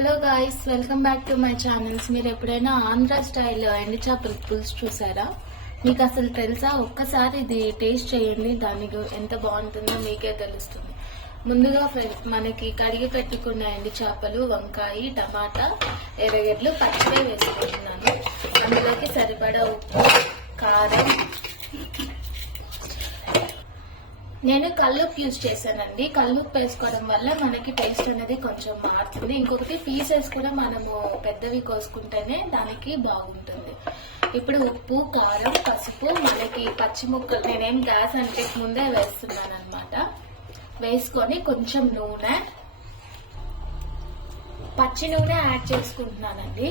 Hello guys, welcome back to my channels. మీరు ఎప్పుడైనా Andhra style ఎండు చేపల పులుసు చూసారా? మీకు అసలు తెలుసా? ఒక్కసారి ఇది టేస్ట్ చేయండి, దానికి ఎంత బాగుంటుందో మీకే తెలుస్తుంది. ముందుగా మనకి కడిగి పెట్టుకున్న ఎండు చేపలు, వంకాయ, టమాటా, ఎర్రగడ్డలు, పచ్చిమిరపకాయ వేసుకుంటున్నాను. అందులోకి సరిపడా ఉప్పు, కారం. నేను కల్లుప్పు యూజ్ చేశానండి. కల్లుప్పు వేసుకోవడం వల్ల మనకి టేస్ట్ అనేది కొంచెం మారుతుంది. ఇంకొకటి పీసెస్ కూడా మనము పెద్దవి కోసుకుంటేనే దానికి బాగుంటుంది. ఇప్పుడు ఉప్పు, కారం, పసుపు, మనకి పచ్చి ముక్కలు నేనేం గ్యాస్ అంటే ముందే వేస్తున్నాను అనమాట. వేసుకొని కొంచెం నూనె, పచ్చి నూనె యాడ్ చేసుకుంటున్నానండి.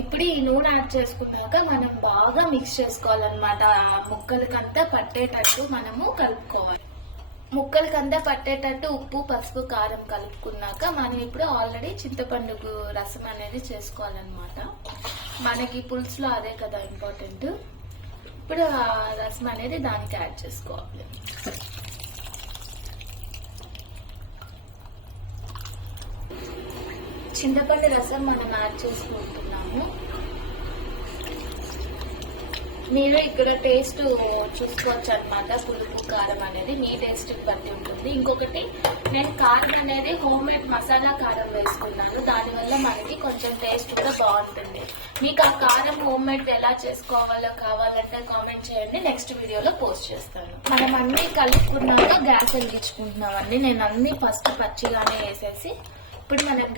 ఇప్పుడు ఈ నూనె యాడ్ చేసుకున్నాక మనం బాగా మిక్స్ చేసుకోవాలన్నమాట. ముక్కలకంతా పట్టేటట్టు మనము కలుపుకోవాలి. ముక్కలకంతా పట్టేటట్టు ఉప్పు, పసుపు, కారం కలుపుకున్నాక మనం ఇప్పుడు ఆల్రెడీ చింతపండు రసం అనేది చేసుకోవాలన్నమాట. మనకి పులుసులో అదే కదా ఇంపార్టెంట్. ఇప్పుడు ఆ రసం అనేది దానికి యాడ్ చేసుకోవాలి. చింతపండు రసం మనం యాడ్ చేసుకుంటున్నాము. మీరు ఇక్కడ టేస్ట్ చూసుకోవచ్చు అనమాట. పులుపు, కారం అనేది మీ టేస్ట్ బట్టి ఉంటుంది. ఇంకొకటి, నేను కారం అనేది హోమ్ మేడ్ మసాలా కారం వేసుకున్నాను. దానివల్ల మనకి కొంచెం టేస్ట్ కూడా బాగుంటుంది. మీకు ఆ కారం హోమ్ మేడ్ ఎలా చేసుకోవాలో కావాలంటే కామెంట్ చేయండి, నెక్స్ట్ వీడియోలో పోస్ట్ చేస్తాను. మనం అన్ని కలుపుకున్నాక గ్యాస్ వెలిగించుకుంటున్నామండి. నేను అన్ని ఫస్ట్ పచ్చిగానే వేసేసి ఇప్పుడు మనం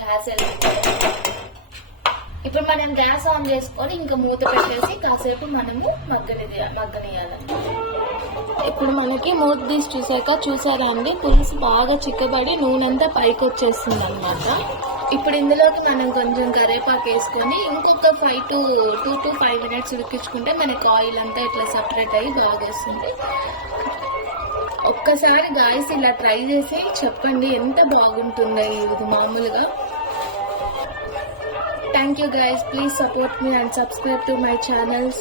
గ్యాస్ ఆన్ చేసుకొని ఇంకా మూత పెట్టేసి కాసేపు మనము మగ్గనియాలండి. ఇప్పుడు మనకి మూత తీసి చూసారా అండి, పులుసు బాగా చిక్కబడి నూనె అంతా పైకి వచ్చేస్తుంది అనమాట. ఇప్పుడు ఇందులోకి మనం కొంచెం కరివేపాకు వేసుకొని ఇంకొక 2 to 5 minutes ఉడికించుకుంటే మనకి ఆయిల్ అంతా ఇట్లా సపరేట్ అయ్యి బాగా వస్తుంది. ఒక్కసారి గాయస్ ఇలా ట్రై చేసి చెప్పండి ఎంత బాగుంటుందో ఇది మామూలుగా. Thank you guys, please support me and subscribe to my channels.